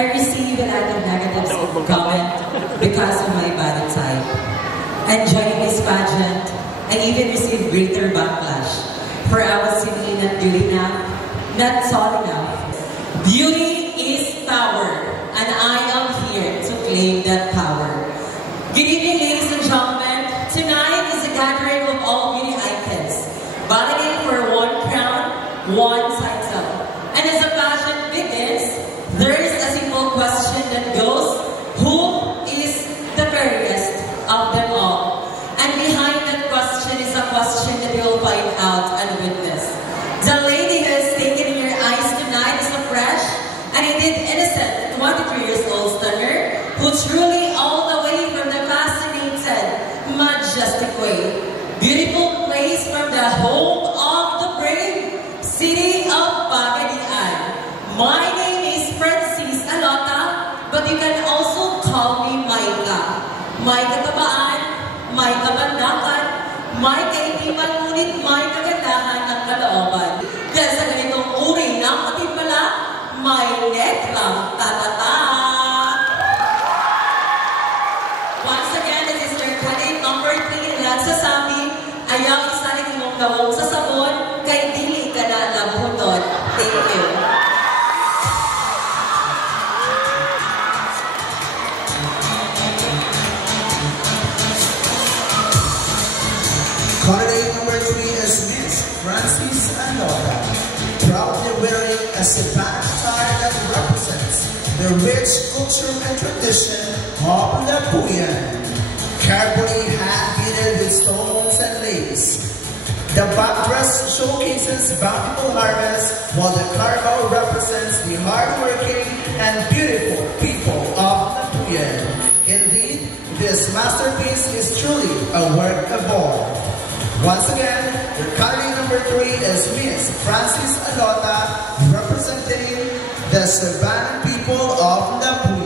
I receive a lot of negative comment because of my body type. And joining this pageant, I even received greater backlash for I was simply not good enough, not tall enough. Beauty is power, and I am here to claim that power. Good evening, ladies and gentlemen. Tonight is a gathering of all beauty icons, battling for one crown, one title. And as the pageant begins, there is a simple question that goes, who is the fairest of them all? And behind that question is a question that you will find out and witness. The lady who is taken in your eyes tonight is a fresh and indeed innocent 23 years old stunner who truly all the way from the fascinated, majestic way. Beautiful place from the home of the brave city of Pagadian. My name is Francis Alota, but you can also call me Maika. May katabaan, may kabandakan, may kaitiman, ngunit may kagandahan at kalooban. Dahil sa ganitong uri ng katimpala, may netrang tatata. Once again, this is your candidate number 3 na nagsasabi, ayaw isa rin imong gawong sa sabon, kay dili ka na labutot. Thank you. Candidate number 3 is Miss Francis Alota, proudly wearing a Savannah attire that represents the rich culture and tradition of Lapuyan. Carefully hand-beaded with stones and lace, the back dress showcases bountiful harvest, while the cargo represents the hardworking and beautiful people of Lapuyan. Indeed, this masterpiece is truly a work of art. Once again, the candidate number 3 is Miss Francis Alota, representing the Savannah people of Lapuyan.